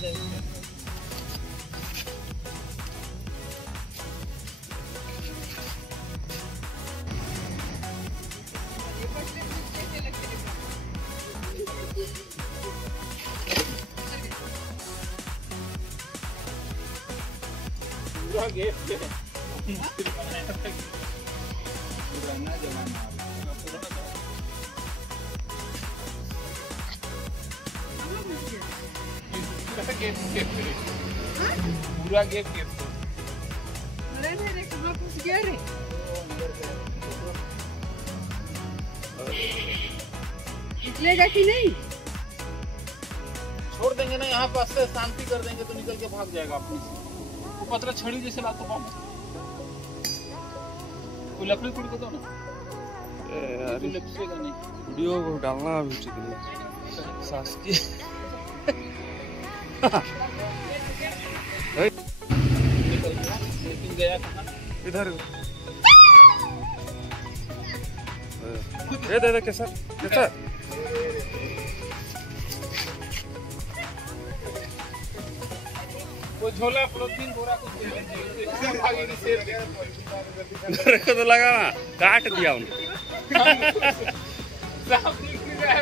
जाए। पूरा गेट पे पुराना जमाना पूरा गेट कहाँ घुस गया रे? निकलेगा कि नहीं? छोड़ देंगे ना यहाँ पास से, शांति कर देंगे तो निकल के भाग जाएगा अपने से। वो पतला छड़ी जैसे लातो पाओ, कोई लकड़ी टूट दो ना यार, लपसेगा नहीं। वीडियो को डालना अभी ठीक है सास की। लेकिन गया कहाँ? इधर ये दे कैसा कैसा वो झोला पॉलिथीन बोरा को मेरे को तो लगा ना काट दिया उनको।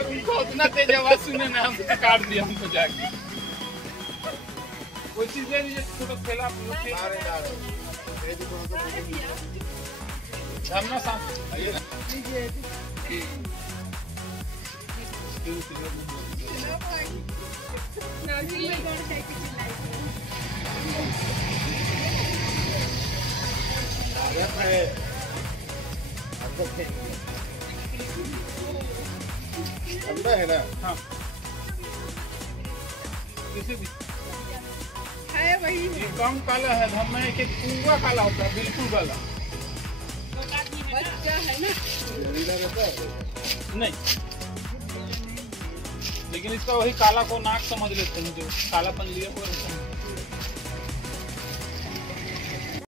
उनको उतना तेज आवाज सुने ना, हमको काट दिया हमको जाके। कोई चीज ले लीजिए, छोटा थैला झरना सांस अंडा है ना? हाँ किसी भी है वही ये कम काला है, हम में एक पूरा काला होता है, बिल्कुल काला बच्चा है ना, नहीं। लेकिन इसका वही काला को नाक समझ लेते हैं, जो कालापन लिया हुआ है।